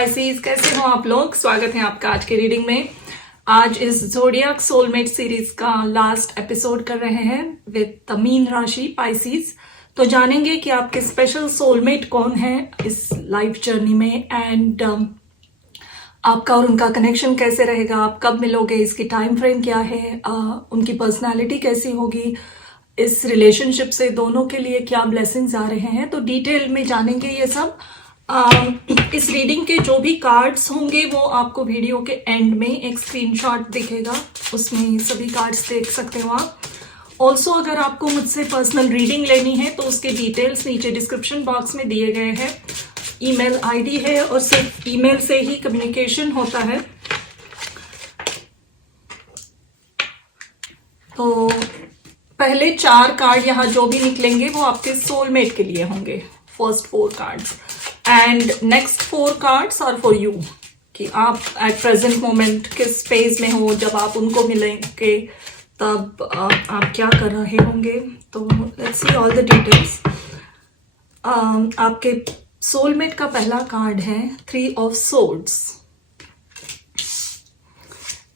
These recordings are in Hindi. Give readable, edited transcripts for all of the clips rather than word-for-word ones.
पाइसेस, कैसे हो आप लोग। स्वागत है आपका आज के रीडिंग में। आज इस ज़ोडिएक सोलमेट सीरीज का लास्ट एपिसोड कर रहे हैं विद मीन राशि पाइसेस। तो जानेंगे कि आपके स्पेशल सोलमेट कौन है इस लाइफ जर्नी में एंड आपका और उनका कनेक्शन कैसे रहेगा, आप कब मिलोगे, इसकी टाइम फ्रेम क्या है, उनकी पर्सनालिटी कैसी होगी, इस रिलेशनशिप से दोनों के लिए क्या ब्लेसिंग्स आ रहे हैं। तो डिटेल में जानेंगे ये सब। इस रीडिंग के जो भी कार्ड्स होंगे वो आपको वीडियो के एंड में एक स्क्रीनशॉट दिखेगा, उसमें सभी कार्ड्स देख सकते हो आप। ऑल्सो अगर आपको मुझसे पर्सनल रीडिंग लेनी है तो उसके डिटेल्स नीचे डिस्क्रिप्शन बॉक्स में दिए गए हैं। ईमेल आईडी है और सिर्फ ईमेल से ही कम्युनिकेशन होता है। तो पहले 4 कार्ड यहाँ जो भी निकलेंगे वो आपके सोलमेट के लिए होंगे, first 4 cards, and next 4 cards are for you, कि आप एट प्रेजेंट मोमेंट किस फेज में हो, जब आप उनको मिलेंगे तब आप क्या कर रहे होंगे। तो let's see all the details. आपके सोलमेट का पहला कार्ड है 3 of swords.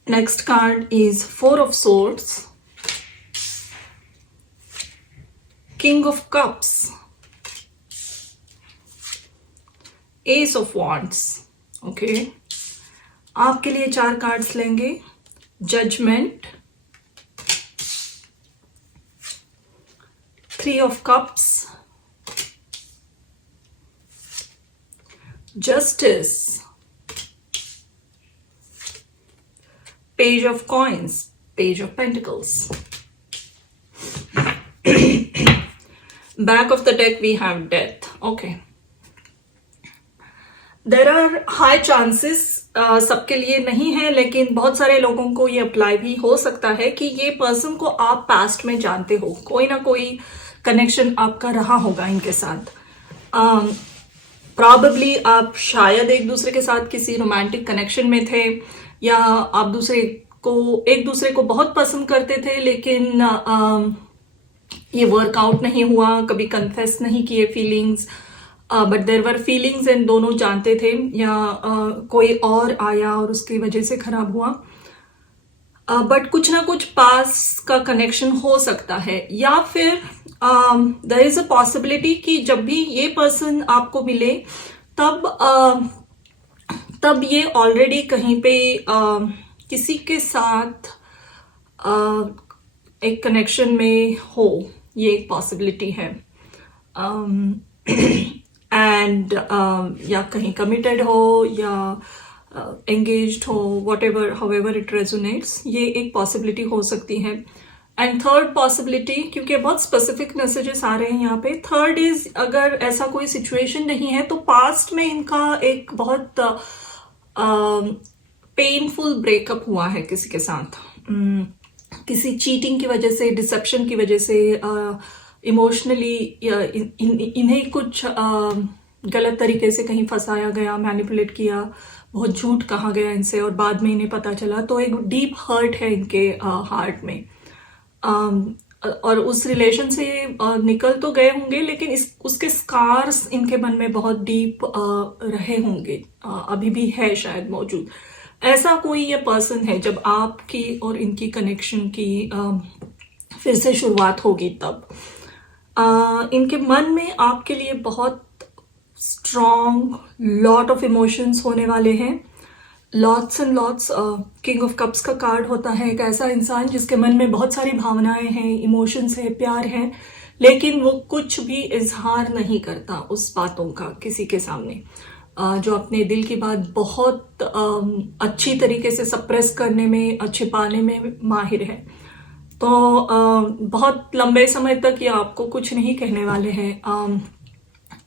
Next card is 4 of swords, king of cups, ace of wands. Okay, आपके लिए 4 कार्ड्स लेंगे। Judgement, 3 of cups, justice, page of coins, page of pentacles. Back of the deck we have death. Okay. There are high chances, सबके लिए नहीं है लेकिन बहुत सारे लोगों को ये अप्लाई भी हो सकता है कि ये पर्सन को आप पास्ट में जानते हो, कोई ना कोई कनेक्शन आपका रहा होगा इनके साथ। प्रॉबेबली आप शायद एक दूसरे के साथ किसी रोमांटिक कनेक्शन में थे, या आप एक दूसरे को बहुत पसंद करते थे लेकिन ये वर्कआउट नहीं हुआ, कभी कन्फेस नहीं किए feelings, but there were feelings and दोनों जानते थे, या कोई और आया और उसकी वजह से खराब हुआ। बट कुछ ना कुछ पास का कनेक्शन हो सकता है, या फिर देयर इज अ पॉसिबिलिटी कि जब भी ये पर्सन आपको मिले तब ये ऑलरेडी कहीं पे किसी के साथ एक कनेक्शन में हो, ये एक पॉसिबिलिटी है। एंड या कहीं कमिटेड हो या एंगेज्ड हो, व्हाटएवर हाउएवर इट रेजोनेट्स, ये एक पॉसिबिलिटी हो सकती है। एंड थर्ड पॉसिबिलिटी, क्योंकि बहुत स्पेसिफिक मैसेजेस आ रहे हैं यहाँ पे, थर्ड इज अगर ऐसा कोई सिचुएशन नहीं है तो पास्ट में इनका एक बहुत पेनफुल ब्रेकअप हुआ है किसी के साथ, किसी चीटिंग की वजह से, डिसेप्शन की वजह से, इमोशनली इन्हें कुछ गलत तरीके से कहीं फंसाया गया, मैनिपुलेट किया, बहुत झूठ कहा गया इनसे और बाद में इन्हें पता चला। तो एक डीप हर्ट है इनके हार्ट में, और उस रिलेशन से निकल तो गए होंगे लेकिन उसके स्कार्स इनके मन में बहुत डीप रहे होंगे, अभी भी है शायद मौजूद। ऐसा कोई ये पर्सन है जब आपकी और इनकी कनेक्शन की फिर से शुरुआत होगी तब इनके मन में आपके लिए बहुत स्ट्रॉन्ग लॉट ऑफ इमोशंस होने वाले हैं, lots and lots. King of cups का कार्ड होता है एक ऐसा इंसान जिसके मन में बहुत सारी भावनाएं हैं, इमोशंस है, प्यार है, लेकिन वो कुछ भी इजहार नहीं करता उस बातों का किसी के सामने। जो अपने दिल की बात बहुत अच्छी तरीके से सप्रेस करने में, छिपाने में माहिर है। तो बहुत लंबे समय तक ये आपको कुछ नहीं कहने वाले हैं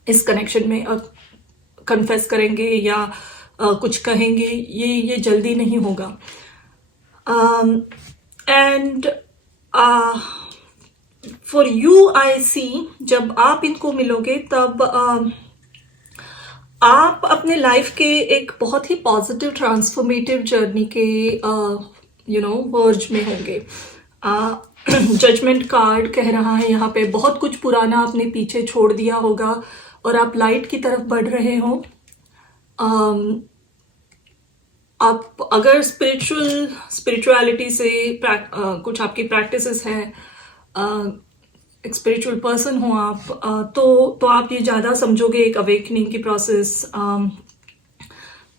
इस कनेक्शन में, कन्फेस करेंगे या कुछ कहेंगे, ये जल्दी नहीं होगा। एंड फॉर यू आई सी, जब आप इनको मिलोगे तब आप अपने लाइफ के एक बहुत ही पॉजिटिव ट्रांसफॉर्मेटिव जर्नी के वर्ज में होंगे। जजमेंट कार्ड कह रहा है यहाँ पे बहुत कुछ पुराना आपने पीछे छोड़ दिया होगा और आप लाइट की तरफ बढ़ रहे हो। अम, आप अगर स्पिरिचुअलिटी से कुछ आपकी प्रैक्टिसेस है, एक स्पिरिचुअल पर्सन हो आप, तो आप ये ज़्यादा समझोगे एक अवेकनिंग की प्रोसेस।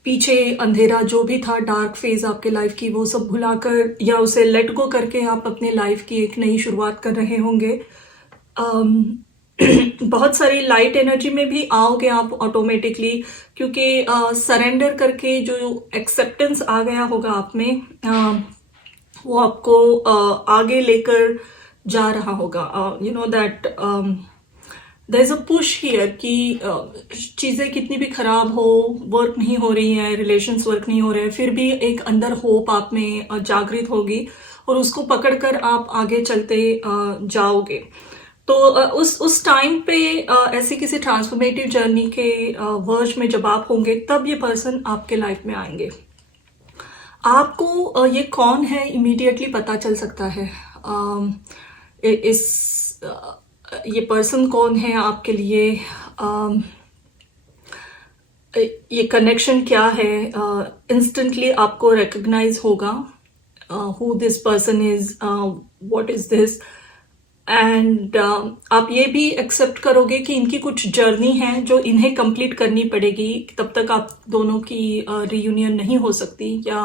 पीछे अंधेरा जो भी था, डार्क फेज आपके लाइफ की, वो सब भुलाकर या उसे लेट गो करके आप अपने लाइफ की एक नई शुरुआत कर रहे होंगे। अम, बहुत सारी लाइट एनर्जी में भी आओगे आप ऑटोमेटिकली, क्योंकि सरेंडर करके जो एक्सेप्टेंस आ गया होगा आप में, वो आपको आगे लेकर जा रहा होगा। You know that there is a push here कि चीज़ें कितनी भी खराब हो, वर्क नहीं हो रही है, रिलेशंस वर्क नहीं हो रहे हैं, फिर भी एक अंदर होप आप में जागृत होगी और उसको पकड़कर आप आगे चलते जाओगे। तो उस टाइम पे ऐसी किसी ट्रांसफॉर्मेटिव जर्नी के वर्ज में जब आप होंगे, तब ये पर्सन आपके लाइफ में आएंगे। आपको ये कौन है इमीडिएटली पता चल सकता है। ये पर्सन कौन है आपके लिए, ये कनेक्शन क्या है, इंस्टेंटली आपको रिकग्नाइज होगा who this person is, what is this. And आप ये भी एक्सेप्ट करोगे कि इनकी कुछ जर्नी है जो इन्हें कंप्लीट करनी पड़ेगी, तब तक आप दोनों की रियूनियन नहीं हो सकती या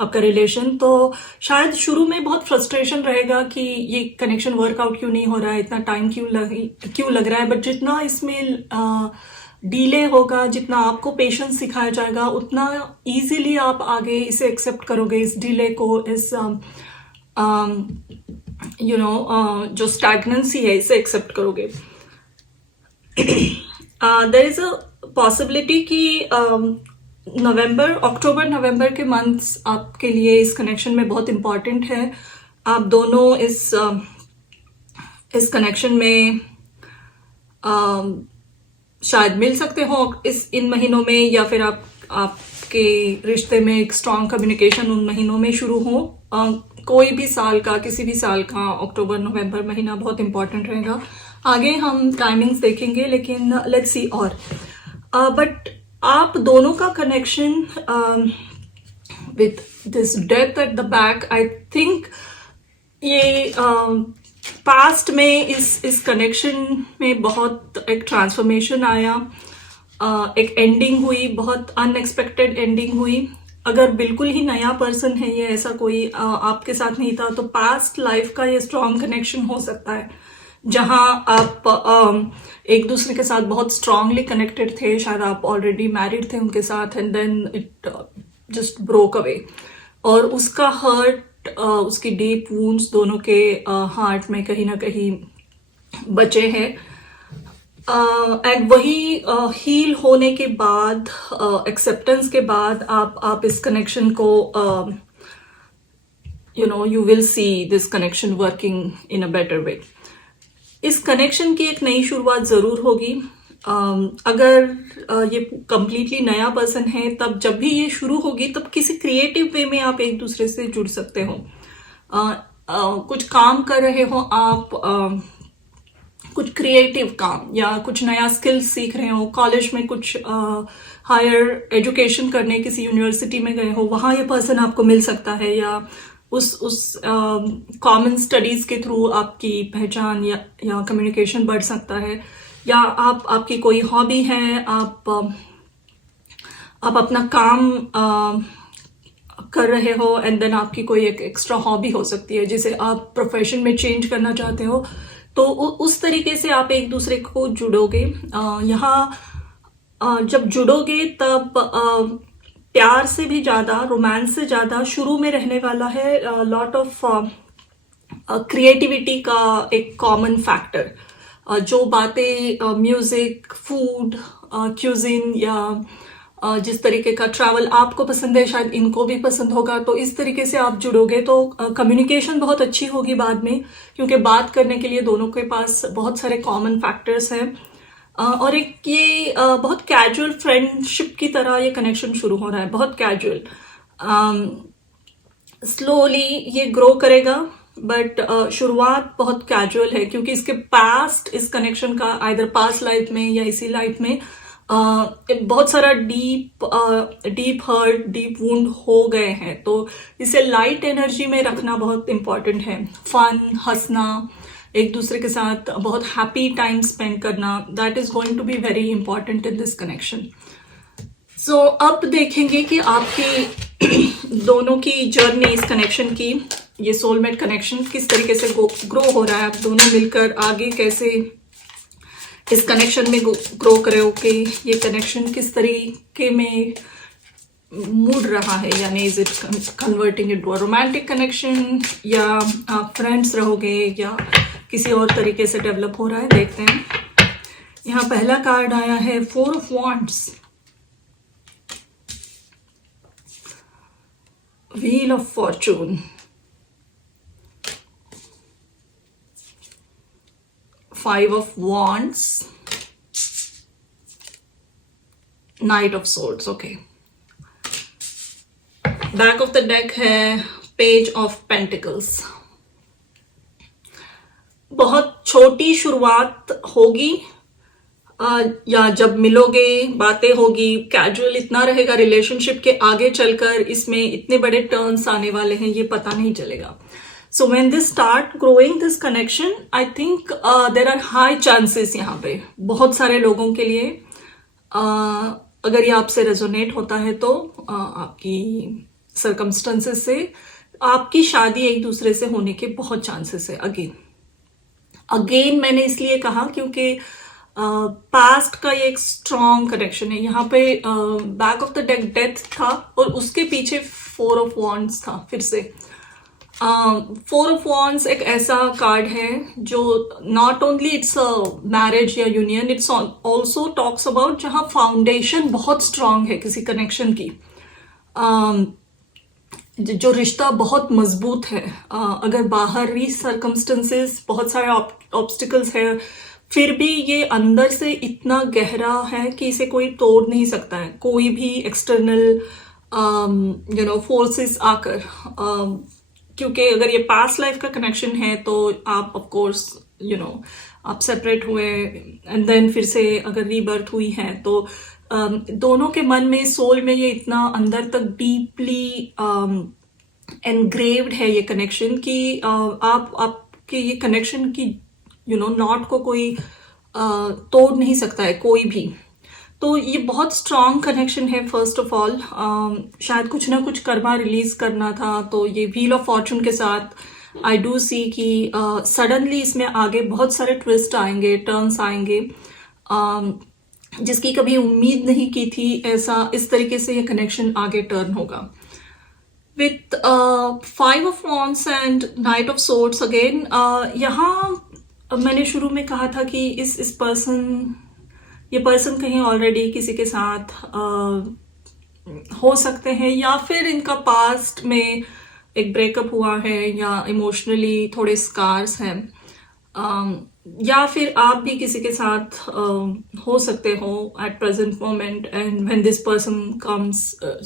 आपका रिलेशन। तो शायद शुरू में बहुत फ्रस्ट्रेशन रहेगा कि ये कनेक्शन वर्कआउट क्यों नहीं हो रहा है, इतना टाइम क्यों लग रहा है। बट जितना इसमें डिले होगा, जितना आपको पेशेंस सिखाया जाएगा, उतना इजीली आप आगे इसे एक्सेप्ट करोगे, इस डिले को, इस जो स्टैग्नेंसी है, इसे एक्सेप्ट करोगे। देयर इज अ पॉसिबिलिटी कि अक्टूबर नवंबर के मंथ्स आपके लिए इस कनेक्शन में बहुत इंपॉर्टेंट है। आप दोनों इस कनेक्शन में शायद मिल सकते हो इन महीनों में, या फिर आपके रिश्ते में एक स्ट्रांग कम्युनिकेशन उन महीनों में शुरू हो। कोई भी साल का, किसी भी साल का अक्टूबर नवंबर महीना बहुत इंपॉर्टेंट रहेगा। आगे हम टाइमिंग्स देखेंगे, लेकिन लेट्स सी। और बट आप दोनों का connection with this death at the back, I think ये पास्ट में इस कनेक्शन में बहुत एक ट्रांसफॉर्मेशन आया, एक एंडिंग हुई, बहुत अनएक्सपेक्टेड एंडिंग हुई। अगर बिल्कुल ही नया पर्सन है ये, ऐसा कोई आपके साथ नहीं था, तो पास्ट लाइफ का ये स्ट्रॉन्ग कनेक्शन हो सकता है, जहां आप एक दूसरे के साथ बहुत स्ट्रांगली कनेक्टेड थे। शायद आप ऑलरेडी मैरिड थे उनके साथ, and then it just broke away, और उसका हर्ट, उसकी डीप वूंड्स दोनों के हार्ट में कहीं ना कहीं बचे हैं। एंड वही हील होने के बाद, एक्सेप्टेंस के बाद, आप इस कनेक्शन को you will see this connection working in a better way. इस कनेक्शन की एक नई शुरुआत जरूर होगी। अगर ये कंप्लीटली नया पर्सन है, तब जब भी ये शुरू होगी, तब किसी क्रिएटिव वे में आप एक दूसरे से जुड़ सकते हो। कुछ काम कर रहे हो आप, कुछ क्रिएटिव काम या कुछ नया स्किल्स सीख रहे हो, कॉलेज में कुछ हायर एजुकेशन करने किसी यूनिवर्सिटी में गए हो, वहाँ ये पर्सन आपको मिल सकता है, या उस कॉमन स्टडीज के थ्रू आपकी पहचान या कम्युनिकेशन बढ़ सकता है। या आपकी कोई हॉबी है, आप अपना काम कर रहे हो, एंड देन आपकी कोई एक एक्स्ट्रा हॉबी हो सकती है जिसे आप प्रोफेशन में चेंज करना चाहते हो। तो उस तरीके से आप एक दूसरे को जुड़ोगे। यहाँ जब जुड़ोगे, तब प्यार से भी ज्यादा, रोमांस से ज्यादा शुरू में रहने वाला है लॉट ऑफ क्रिएटिविटी का एक कॉमन फैक्टर। जो बातें म्यूजिक, फूड, क्यूजिन, या जिस तरीके का ट्रैवल आपको पसंद है, शायद इनको भी पसंद होगा। तो इस तरीके से आप जुड़ोगे, तो कम्युनिकेशन बहुत अच्छी होगी बाद में, क्योंकि बात करने के लिए दोनों के पास बहुत सारे कॉमन फैक्टर्स हैं। और एक ये बहुत कैजुअल फ्रेंडशिप की तरह ये कनेक्शन शुरू हो रहा है, बहुत कैजुअल। स्लोली ये ग्रो करेगा, बट शुरुआत बहुत कैजुअल है, क्योंकि इसके पास्ट, इस कनेक्शन का आइदर पास्ट लाइफ में या इसी लाइफ में बहुत सारा डीप हर्ट, डीप वुंड हो गए हैं, तो इसे लाइट एनर्जी में रखना बहुत इम्पॉर्टेंट है। फन, हंसना, एक दूसरे के साथ बहुत हैप्पी टाइम स्पेंड करना, that is going to be very important in this connection. So अब देखेंगे कि आपकी दोनों की जर्नी, इस कनेक्शन की, ये सोलमेट कनेक्शन किस तरीके से ग्रो हो रहा है। आप दोनों मिलकर आगे कैसे इस कनेक्शन में ग्रो करोगे, ये कनेक्शन किस तरीके में मुड़ रहा है, यानी is it converting into a romantic connection, या आप फ्रेंड्स रहोगे, या किसी और तरीके से डेवलप हो रहा है। देखते हैं। यहाँ पहला कार्ड आया है 4 of wands, wheel of Fortune, 5 of wands, night of swords. Okay, back of the deck है पेज ऑफ पेंटिकल्स। बहुत छोटी शुरुआत होगी, या जब मिलोगे बातें होगी, कैजुअल इतना रहेगा रिलेशनशिप के, आगे चलकर इसमें इतने बड़े टर्न्स आने वाले हैं ये पता नहीं चलेगा। So when this start growing this connection, I think there are high chances यहाँ पे बहुत सारे लोगों के लिए, अगर ये आपसे रेजोनेट होता है तो आपकी सर्कमस्टेंसेस से आपकी शादी एक दूसरे से होने के बहुत चांसेस है। अगेन मैंने इसलिए कहा क्योंकि पास्ट का ये एक स्ट्रॉन्ग कनेक्शन है। यहाँ पे back of the deck death था और उसके पीछे 4 ऑफ वॉन्ड्स था। फिर से 4 ऑफ वॉन्ड्स एक ऐसा कार्ड है जो not only it's a marriage या union, it's also talks about जहाँ फाउंडेशन बहुत स्ट्रॉन्ग है किसी कनेक्शन की, जो रिश्ता बहुत मजबूत है। अगर बाहरी सर्कमस्टेंसेस, बहुत सारे ऑब्स्टिकल्स है, फिर भी ये अंदर से इतना गहरा है कि इसे कोई तोड़ नहीं सकता है, कोई भी एक्सटर्नल फोर्सेस आकर। क्योंकि अगर ये पास्ट लाइफ का कनेक्शन है तो आप ऑफ कोर्स आप सेपरेट हुए एंड देन फिर से अगर रीबर्थ हुई है तो दोनों के मन में, सोल में ये इतना अंदर तक डीपली एनग्रेव्ड है ये कनेक्शन कि आपके ये कनेक्शन की नॉट को कोई तोड़ नहीं सकता है कोई भी। तो ये बहुत स्ट्रॉन्ग कनेक्शन है। फर्स्ट ऑफ ऑल शायद कुछ ना कुछ कर्मा रिलीज करना था, तो ये व्हील ऑफ फॉर्चून के साथ आई डू सी कि सडनली इसमें आगे बहुत सारे ट्विस्ट आएंगे, टर्न्स आएंगे, जिसकी कभी उम्मीद नहीं की थी। ऐसा इस तरीके से ये कनेक्शन आगे टर्न होगा। With 5 of wands and night of swords again, यहाँ मैंने शुरू में कहा था कि ये पर्सन कहीं ऑलरेडी किसी के साथ हो सकते हैं, या फिर इनका पास्ट में एक ब्रेकअप हुआ है, या इमोशनली थोड़े स्कार्स हैं, या फिर आप भी किसी के साथ हो सकते हो at present moment. And when this person comes,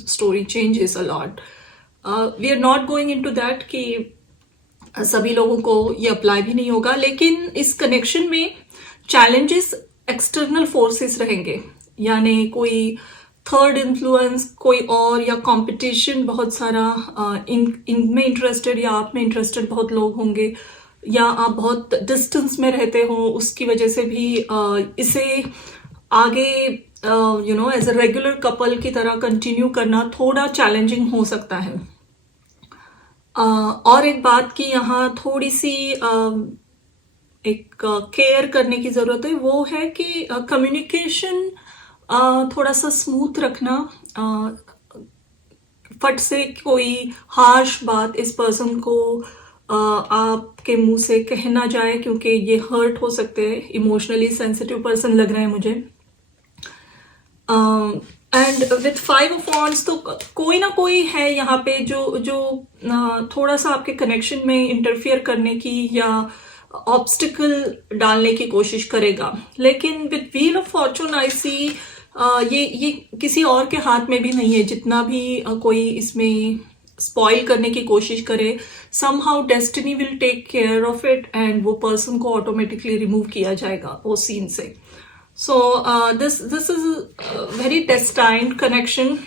story changes a lot. We are not going into that कि सभी लोगों को ये अप्लाई भी नहीं होगा, लेकिन इस कनेक्शन में चैलेंजेस एक्सटर्नल फोर्सेस रहेंगे, यानी कोई थर्ड इन्फ्लुएंस, कोई और, या कंपटीशन बहुत सारा, इनमें इंटरेस्टेड या आप में इंटरेस्टेड बहुत लोग होंगे, या आप बहुत डिस्टेंस में रहते हो, उसकी वजह से भी इसे आगे एज अ रेगुलर कपल की तरह कंटिन्यू करना थोड़ा चैलेंजिंग हो सकता है। और एक बात की यहाँ थोड़ी सी एक केयर करने की ज़रूरत है, वो है कि कम्युनिकेशन थोड़ा सा स्मूथ रखना। फट से कोई हार्श बात इस पर्सन को आपके मुंह से कह ना जाए, क्योंकि ये हर्ट हो सकते हैं। इमोशनली सेंसिटिव पर्सन लग रहे हैं मुझे। एंड विथ 5 ऑफ वॉन्ड्स, तो कोई ना कोई है यहाँ पे जो थोड़ा सा आपके कनेक्शन में इंटरफियर करने की या ऑब्स्टिकल डालने की कोशिश करेगा। लेकिन विथ व्हील ऑफ फॉर्चून आई सी ये किसी और के हाथ में भी नहीं है। जितना भी कोई इसमें स्पॉइल करने की कोशिश करे, somehow destiny will take care of it, and वो पर्सन को ऑटोमेटिकली रिमूव किया जाएगा वो सीन से। So this is very destined connection.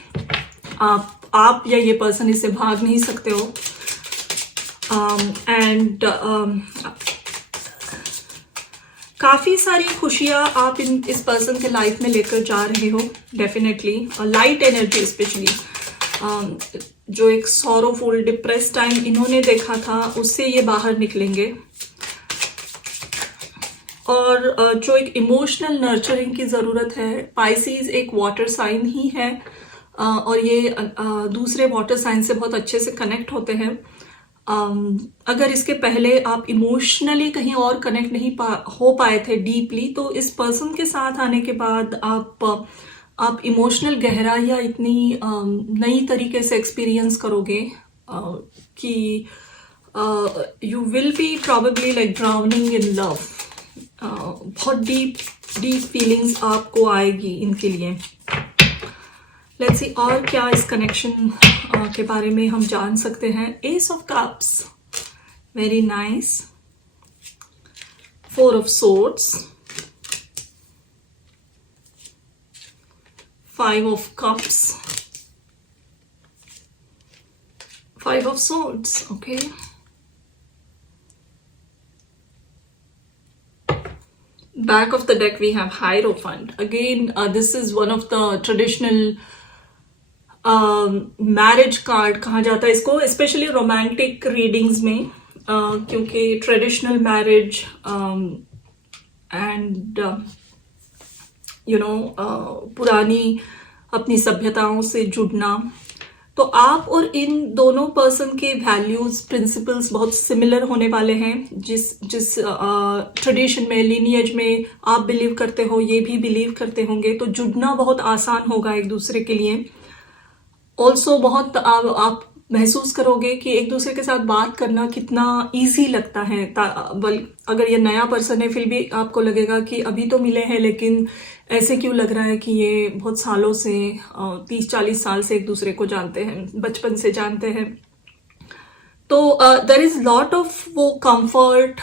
आप या ये पर्सन इससे भाग नहीं सकते हो. एंड काफ़ी सारी खुशियाँ आप इस पर्सन के लाइफ में लेकर जा रहे हो. Definitely light energy specially. जो एक सॉरोफुल डिप्रेस टाइम इन्होंने देखा था उससे ये बाहर निकलेंगे. और जो एक इमोशनल नर्चरिंग की ज़रूरत है. पाइसीज एक वाटर साइन ही है और ये दूसरे वाटर साइन से बहुत अच्छे से कनेक्ट होते हैं. अगर इसके पहले आप इमोशनली कहीं और कनेक्ट नहीं हो पाए थे डीपली, तो इस पर्सन के साथ आने के बाद आप इमोशनल गहराइयाँ इतनी नई तरीके से एक्सपीरियंस करोगे कि you will be probably like drowning in love. बहुत डीप फीलिंग्स आपको आएगी इनके लिए. लेट्स सी और क्या इस कनेक्शन के बारे में हम जान सकते हैं. S of cups, very nice. 4 of swords, 5 of cups, 5 of swords. Okay, back of the deck we have Hierophant. Again, this is one of the traditional marriage card कहा जाता है इसको, स्पेशली रोमांटिक रीडिंग्स में, क्योंकि traditional marriage and you know पुरानी अपनी सभ्यताओं से जुड़ना. तो आप और इन दोनों पर्सन के वैल्यूज प्रिंसिपल्स बहुत सिमिलर होने वाले हैं. जिस ट्रेडिशन में, लीनियज में आप बिलीव करते हो, ये भी बिलीव करते होंगे. तो जुड़ना बहुत आसान होगा एक दूसरे के लिए. ऑल्सो बहुत आप महसूस करोगे कि एक दूसरे के साथ बात करना कितना इजी लगता है. अगर ये नया पर्सन है फिर भी आपको लगेगा कि अभी तो मिले हैं, लेकिन ऐसे क्यों लग रहा है कि ये बहुत सालों से 30-40 साल से एक दूसरे को जानते हैं, बचपन से जानते हैं. तो देयर इज लॉट ऑफ वो कंफर्ट.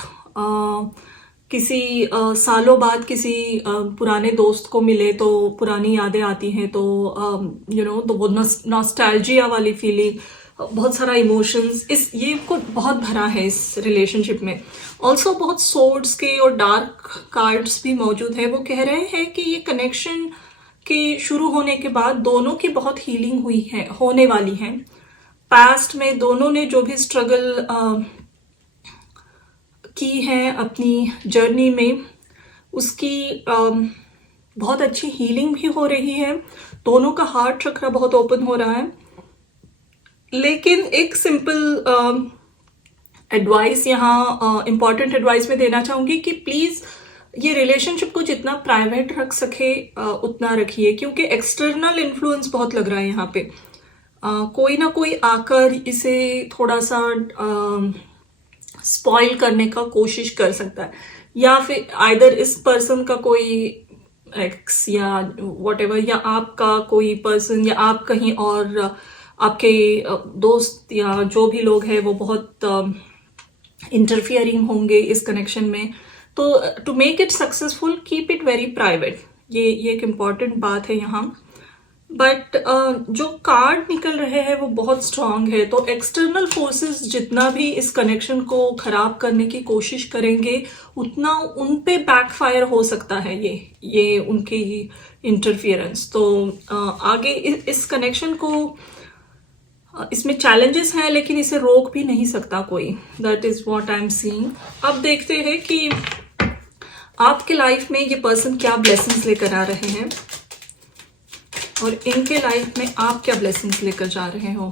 किसी सालों बाद किसी पुराने दोस्त को मिले तो पुरानी यादें आती हैं. तो यू नो तो वो नॉस्टैल्जिया वाली फीलिंग, बहुत सारा इमोशंस ये को बहुत भरा है इस रिलेशनशिप में. ऑल्सो बहुत सोर्ड्स के और डार्क कार्ड्स भी मौजूद है. वो कह रहे हैं कि ये कनेक्शन के शुरू होने के बाद दोनों की बहुत हीलिंग हुई है, होने वाली है. पास्ट में दोनों ने जो भी स्ट्रगल की है अपनी जर्नी में, उसकी बहुत अच्छी हीलिंग भी हो रही है. दोनों का हार्ट चक्र बहुत ओपन हो रहा है. लेकिन एक सिंपल एडवाइस यहाँ, इम्पॉर्टेंट एडवाइस मैं देना चाहूँगी कि प्लीज़ ये रिलेशनशिप को जितना प्राइवेट रख सके उतना रखिए, क्योंकि एक्सटर्नल इन्फ्लुएंस बहुत लग रहा है यहाँ पे. कोई ना कोई आकर इसे थोड़ा सा स्पॉइल करने का कोशिश कर सकता है, या फिर आइदर इस पर्सन का कोई एक्स या व्हाटएवर, या आपका कोई पर्सन, या आप कहीं और आपके दोस्त या जो भी लोग हैं वो बहुत इंटरफियरिंग होंगे इस कनेक्शन में. तो to make it successful keep it very private. ये एक इम्पॉर्टेंट बात है यहाँ. बट जो कार्ड निकल रहे हैं वो बहुत स्ट्रांग है. तो एक्सटर्नल फोर्सेस जितना भी इस कनेक्शन को खराब करने की कोशिश करेंगे उतना उन पे बैकफायर हो सकता है ये उनकी इंटरफियरेंस. तो आगे इस कनेक्शन को, इसमें चैलेंजेस हैं लेकिन इसे रोक भी नहीं सकता कोई. That is what I am seeing. अब देखते हैं कि आपके लाइफ में ये पर्सन क्या ब्लेसिंग्स लेकर आ रहे हैं और इनके लाइफ में आप क्या ब्लेसिंग्स लेकर जा रहे हो.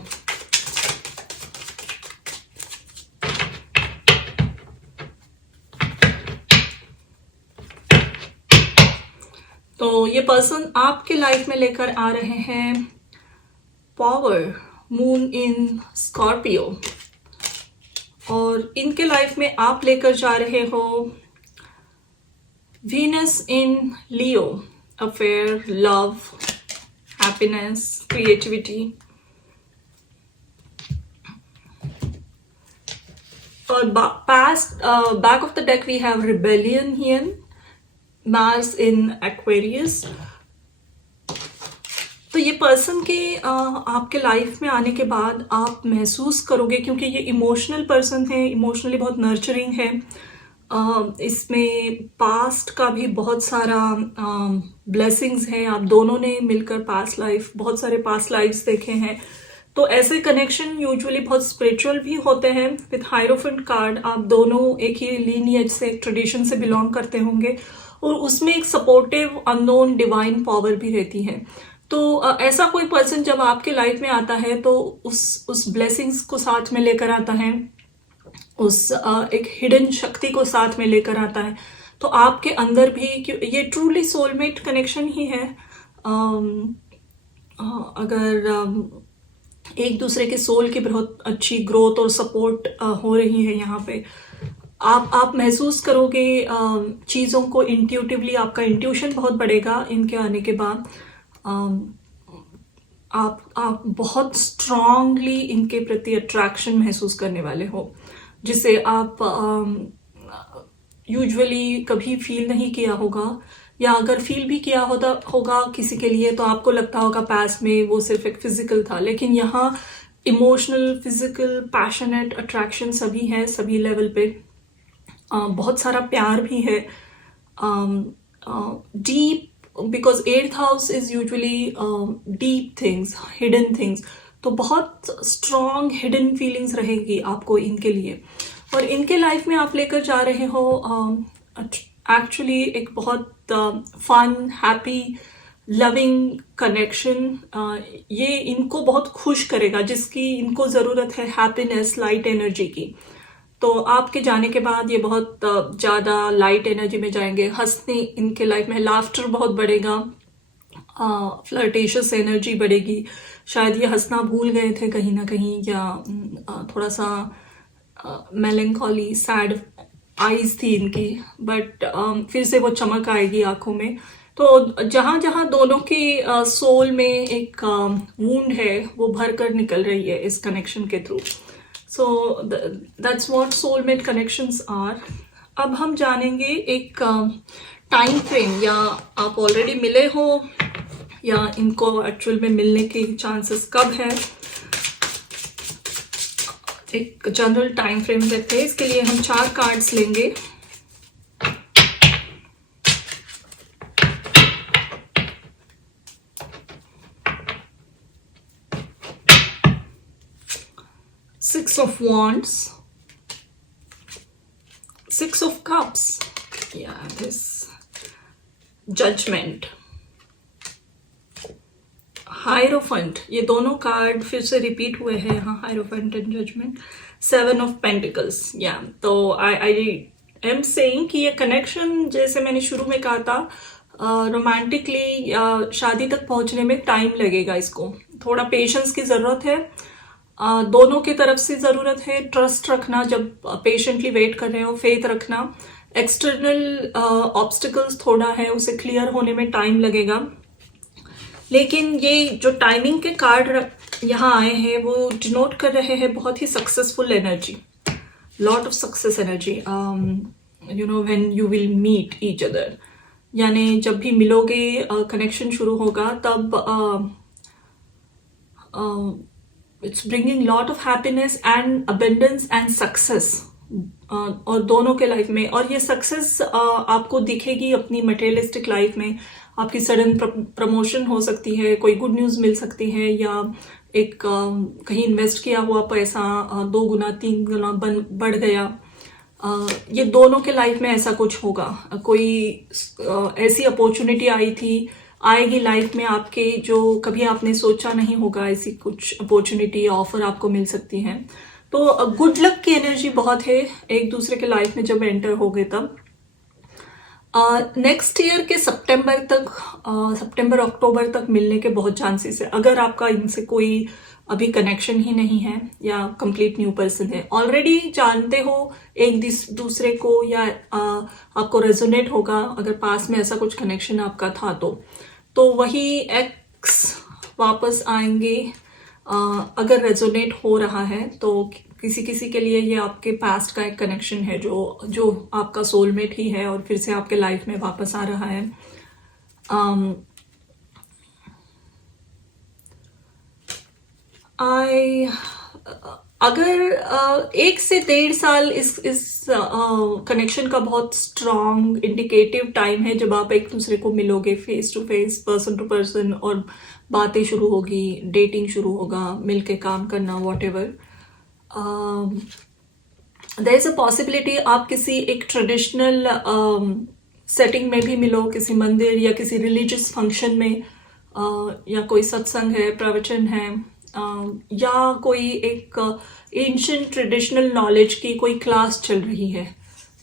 तो ये पर्सन आपके लाइफ में लेकर आ रहे हैं पावर, मून इन स्कॉर्पियो, और इनके लाइफ में आप लेकर जा रहे हो Venus in Leo, affair, love, happiness, creativity. और past back of the deck we have rebellion here, Mars in Aquarius. तो ये पर्सन के आपके लाइफ में आने के बाद आप महसूस करोगे, क्योंकि ये इमोशनल पर्सन है, इमोशनली बहुत नर्चरिंग है। इसमें पास्ट का भी बहुत सारा ब्लेसिंग्स हैं। आप दोनों ने मिलकर पास्ट लाइफ, बहुत सारे पास्ट लाइफ्स देखे हैं। तो ऐसे कनेक्शन यूजुअली बहुत स्पिरिचुअल भी होते हैं। विथ हायरोफेंट कार्ड आप दोनों एक ही लीनिएज से, एक ट्रेडिशन से बिलोंग करते होंगे, और उसमें एक सपोर्टिव अननोन डिवाइन पावर भी रहती है। तो ऐसा कोई पर्सन जब आपके लाइफ में आता है तो उस ब्लेसिंग्स को साथ में लेकर आता है, उस एक हिडन शक्ति को साथ में लेकर आता है। तो आपके अंदर भी ये ट्रूली सोलमेट कनेक्शन ही है। अगर एक दूसरे के सोल की बहुत अच्छी ग्रोथ और सपोर्ट हो रही है यहाँ पे, आप महसूस करोगे चीज़ों को इंट्यूटिवली। आपका इंट्यूशन बहुत बढ़ेगा इनके आने के बाद। आप बहुत स्ट्रांगली इनके प्रति अट्रैक्शन महसूस करने वाले हो, जिसे आप यूजुअली कभी फील नहीं किया होगा, या अगर फील भी किया होगा किसी के लिए तो आपको लगता होगा पास्ट में वो सिर्फ एक फिजिकल था। लेकिन यहाँ इमोशनल, फिजिकल, पैशनेट अट्रैक्शन सभी है, सभी लेवल पे। बहुत सारा प्यार भी है, deep, because 8th house is usually deep things, hidden things. तो बहुत स्ट्रॉन्ग हिडन फीलिंग्स रहेगी आपको इनके लिए। और इनके लाइफ में आप लेकर जा रहे हो एक्चुअली एक बहुत फन, हैप्पी, लविंग कनेक्शन। ये इनको बहुत खुश करेगा, जिसकी इनको ज़रूरत है हैप्पीनेस, लाइट एनर्जी की। तो आपके जाने के बाद ये बहुत ज़्यादा लाइट एनर्जी में जाएंगे। हंसने इनके लाइफ में, लाफ्टर बहुत बढ़ेगा, फ्लर्टेशियस एनर्जी बढ़ेगी। शायद ये हंसना भूल गए थे कहीं ना कहीं, या थोड़ा सा मेलंकॉली, सैड आईज थी इनकी, बट फिर से वो चमक आएगी आंखों में। तो जहाँ जहाँ दोनों की सोल में एक वूंड है वो भर कर निकल रही है इस कनेक्शन के through. So that's what soulmate connections are. अब हम जानेंगे एक टाइम फ्रेम, या आप ऑलरेडी मिले हो या इनको एक्चुअल में मिलने के चांसेस कब है। एक जनरल टाइम फ्रेम देते हैं। इसके लिए हम 4 कार्ड्स लेंगे। Six of Wands, 6 of Cups, yeah, this Judgment, hierophant. ये दोनों कार्ड फिर से रिपीट हुए हैं यहाँ, hierophant and judgment. 7 of pentacles, या तो आई एम सेइंग कि ये कनेक्शन, जैसे मैंने शुरू में कहा था, रोमांटिकली शादी तक पहुंचने में टाइम लगेगा। इसको थोड़ा पेशेंस की ज़रूरत है, दोनों की तरफ से ज़रूरत है। ट्रस्ट रखना, जब पेशेंटली वेट कर रहे हो, फेथ रखना। एक्सटर्नल ऑब्स्टिकल्स थोड़ा है, उसे क्लियर होने में टाइम लगेगा। लेकिन ये जो टाइमिंग के कार्ड यहाँ आए हैं वो डिनोट कर रहे हैं बहुत ही successful energy, lot of success energy, you know, when you will meet each other. यानी जब भी मिलोगे, कनेक्शन शुरू होगा, तब it's bringing lot of happiness and abundance and success, और दोनों के लाइफ में। और ये सक्सेस आपको दिखेगी अपनी मटेरियलिस्टिक लाइफ में। आपकी सडन प्रमोशन हो सकती है, कोई गुड न्यूज़ मिल सकती है, या एक कहीं इन्वेस्ट किया हुआ पैसा 2 गुना 3 गुना बढ़ गया। ये दोनों के लाइफ में ऐसा कुछ होगा। कोई ऐसी अपॉर्चुनिटी आई थी, आएगी लाइफ में आपके, जो कभी आपने सोचा नहीं होगा। ऐसी कुछ अपॉर्चुनिटी, ऑफर आपको मिल सकती है। तो गुड लक की एनर्जी बहुत है एक दूसरे के लाइफ में जब एंटर हो गए तब। नेक्स्ट ईयर के सितंबर तक, सितंबर अक्टूबर तक मिलने के बहुत चांसेस है, अगर आपका इनसे कोई अभी कनेक्शन ही नहीं है या कंप्लीट न्यू पर्सन है। ऑलरेडी जानते हो एक दूसरे को, या आपको रेजोनेट होगा अगर पास में ऐसा कुछ कनेक्शन आपका था तो वही एक्स वापस आएंगे। अगर रेजोनेट हो रहा है तो किसी किसी के लिए ये आपके पास्ट का एक कनेक्शन है जो आपका सोलमेट ही है और फिर से आपके लाइफ में वापस आ रहा है. आई अगर 1 से 1.5 साल इस कनेक्शन का बहुत स्ट्रॉन्ग इंडिकेटिव टाइम है जब आप एक दूसरे को मिलोगे face to face, person to person, और बातें शुरू होगी, डेटिंग शुरू होगा, मिलके काम करना, whatever. There is a possibility आप किसी एक ट्रेडिशनल सेटिंग में भी मिलो, किसी मंदिर या किसी रिलीजियस फंक्शन में, या कोई सत्संग है, प्रवचन है, या कोई एक एंशिएंट ट्रेडिशनल नॉलेज की कोई क्लास चल रही है.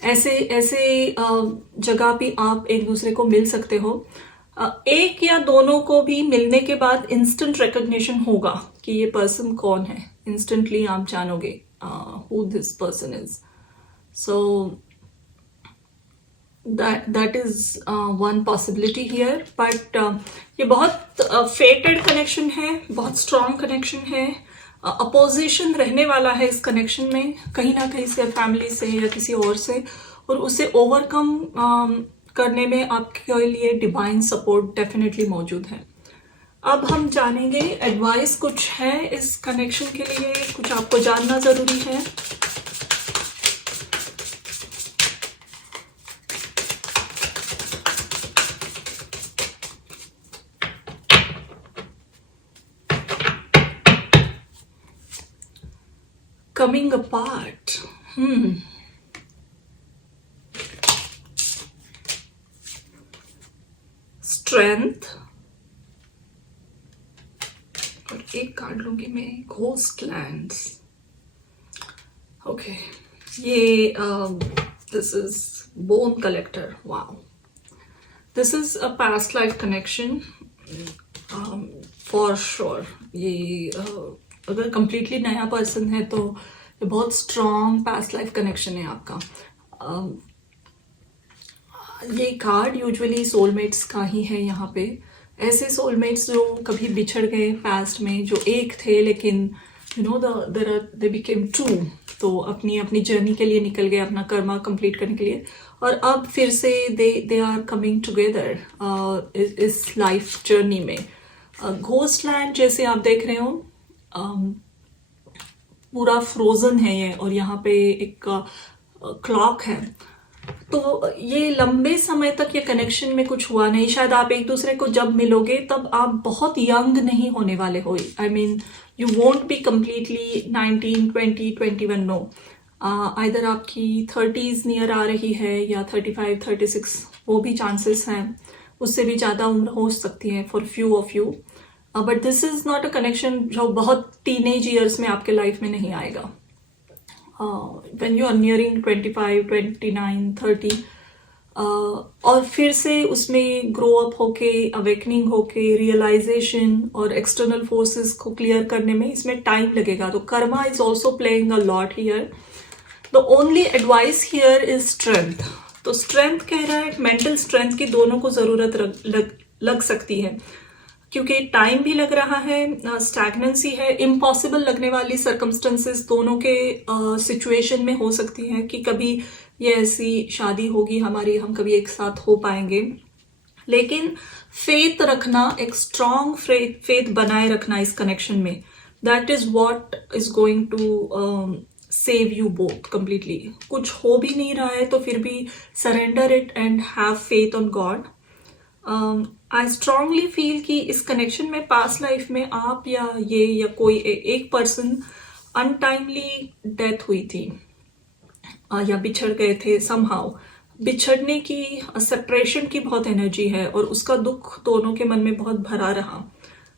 ऐसे ऐसे जगह भी आप एक दूसरे को मिल सकते हो. एक या दोनों को भी मिलने के बाद इंस्टेंट रिकग्निशन होगा कि ये पर्सन कौन है. इंस्टेंटली आप जानोगे who this person is. So that is one possibility here, but ये बहुत fated connection है, बहुत strong connection है. अपोजिशन रहने वाला है इस कनेक्शन में, कहीं ना कहीं से, फैमिली से या किसी और से, और उसे ओवरकम करने में आपके लिए डिवाइन सपोर्ट डेफिनेटली मौजूद है. अब हम जानेंगे एडवाइस कुछ है इस कनेक्शन के लिए, कुछ आपको जानना जरूरी है. Coming apart. Strength. और एक कार्ड लूंगी मैं, Ghostlands. ओके, ये this is bone collector. Wow, this is a past life connection for sure. ये अगर कंप्लीटली नया पर्सन है तो ये बहुत स्ट्रॉन्ग पास्ट लाइफ कनेक्शन है आपका. ये कार्ड यूजुअली सोलमेट्स का ही है यहाँ पे. ऐसे सोलमेट्स जो कभी बिछड़ गए पास्ट में, जो एक थे लेकिन दे बिकेम टू, तो अपनी अपनी जर्नी के लिए निकल गए, अपना कर्मा कंप्लीट करने के लिए, और अब फिर से दे आर कमिंग टुगेदर इस लाइफ जर्नी में. घोस्टलैंड जैसे आप देख रहे हो, पूरा फ्रोजन है ये, और यहाँ पे एक क्लॉक है. तो ये लंबे समय तक ये कनेक्शन में कुछ हुआ नहीं. शायद आप एक दूसरे को जब मिलोगे तब आप बहुत यंग नहीं होने वाले हो. I mean you won't be completely 19, 20, 21. No, either आपकी 30s नियर आ रही है या 35, 36, वो भी चांसेस हैं. उससे भी ज़्यादा उम्र हो सकती है for few of you. But this is not a connection जो बहुत टीनेज ईयर्स में आपके लाइफ में नहीं आएगा. व्हेन यू आर नियरिंग 25, 29, 30, और फिर से उसमें ग्रो अप होके, अवेकनिंग होके, रियलाइजेशन और एक्सटर्नल फोर्सेस को क्लियर करने में इसमें टाइम लगेगा. तो Karma is also playing a lot here. The only advice here is strength. तो स्ट्रेंथ कह रहा है, मेंटल स्ट्रेंथ की दोनों को जरूरत लग सकती है, क्योंकि टाइम भी लग रहा है, स्टैग्नेंसी है, इम्पॉसिबल लगने वाली सर्कमस्टेंसेस दोनों के सिचुएशन में हो सकती हैं कि कभी ये ऐसी शादी होगी हमारी, हम कभी एक साथ हो पाएंगे. लेकिन फेथ रखना, एक स्ट्रॉन्ग फेथ बनाए रखना इस कनेक्शन में, that is what is going to save you both completely. कुछ हो भी नहीं रहा है तो फिर भी surrender it and have faith on God. I strongly feel कि इस कनेक्शन में पास्ट लाइफ में आप या कोई एक पर्सन अनटाइमली डेथ हुई थी, या बिछड़ गए थे समहाउ. बिछड़ने की, सेपरेशन की बहुत एनर्जी है और उसका दुख दोनों के मन में बहुत भरा रहा.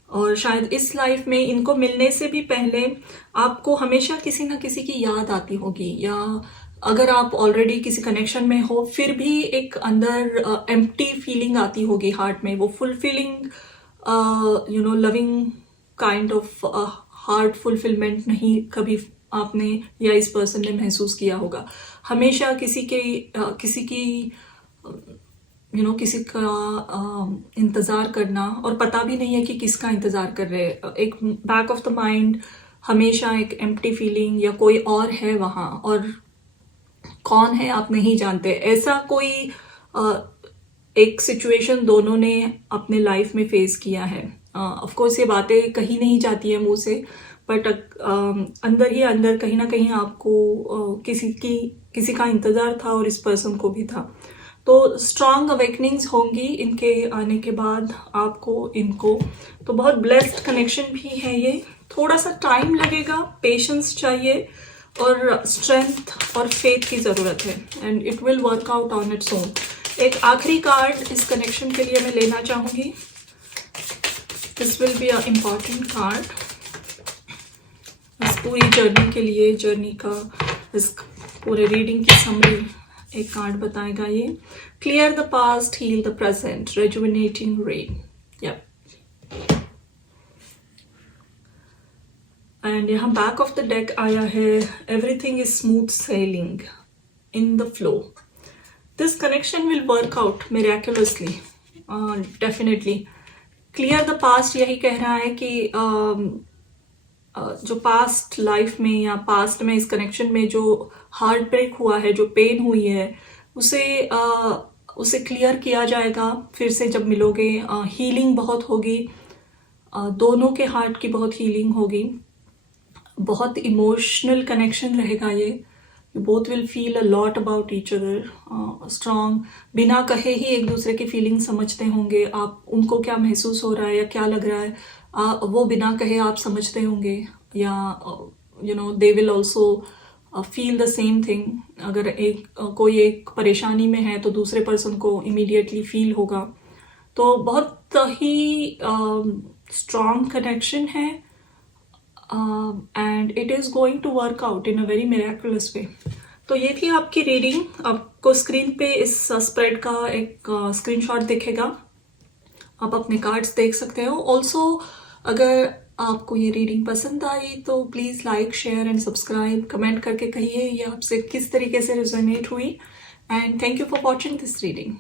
और शायद इस लाइफ में इनको मिलने से भी पहले आपको हमेशा किसी ना किसी की याद आती होगी, या अगर आप ऑलरेडी किसी कनेक्शन में हो फिर भी एक अंदर एम्प्टी फीलिंग आती होगी हार्ट में. वो fulfilling loving kind of heart fulfilment नहीं कभी आपने या इस पर्सन ने महसूस किया होगा. हमेशा किसी का इंतजार करना, और पता भी नहीं है कि किसका इंतजार कर रहे हैं. एक बैक ऑफ द माइंड हमेशा एक एम्प्टी फीलिंग या कोई और है वहाँ, और कौन है आप नहीं जानते। ऐसा कोई एक सिचुएशन दोनों ने अपने लाइफ में फेस किया है। ऑफ कोर्स ये बातें कहीं नहीं जाती है मुंह से, बट अंदर ही अंदर कहीं ना कहीं आपको किसी का इंतज़ार था और इस पर्सन को भी था। तो स्ट्रॉन्ग अवेकनिंग्स होंगी इनके आने के बाद आपको, इनको। तो बहुत ब्लेस्ड कनेक्शन भी है ये। थोड़ा सा टाइम लगेगा, पेशेंस चाहिए और स्ट्रेंथ और फेथ की ज़रूरत है, and it will work out on its own. एक आखिरी कार्ड इस कनेक्शन के लिए मैं लेना चाहूँगी। This will be a important card इस पूरी जर्नी के लिए। जर्नी का इस पूरे रीडिंग की समरी एक कार्ड बताएगा ये। Clear the past, heal the present, rejuvenating rain. या एंड यहाँ बैक ऑफ द डेक आया है, everything is smooth sailing in the flow. This connection will work out miraculously, definitely. Clear the past यही कह रहा है कि जो पास्ट लाइफ में या पास्ट में इस कनेक्शन में जो हार्ट ब्रेक हुआ है, जो पेन हुई है, उसे क्लियर किया जाएगा। फिर से जब मिलोगे हीलिंग बहुत होगी, दोनों के हार्ट की बहुत हीलिंग होगी। बहुत इमोशनल कनेक्शन रहेगा ये। You both will feel a lot about each other, strong. बिना कहे ही एक दूसरे की फीलिंग समझते होंगे आप, उनको क्या महसूस हो रहा है या क्या लग रहा है, वो बिना कहे आप समझते होंगे, या you know they will also feel the same thing. अगर कोई एक परेशानी में है तो दूसरे पर्सन को इमीडिएटली फील होगा। तो बहुत ही स्ट्रॉन्ग कनेक्शन है, and it is going to work out in a very miraculous way. तो ये थी आपकी रीडिंग। आपको स्क्रीन पे इस स्प्रेड का एक स्क्रीनशॉट दिखेगा, आप अपने कार्ड्स देख सकते हो। ऑल्सो अगर आपको ये रीडिंग पसंद आई तो please like, share and subscribe. Comment करके कहिए ये आपसे किस तरीके से रिजोनेट हुई, and thank you for watching this reading.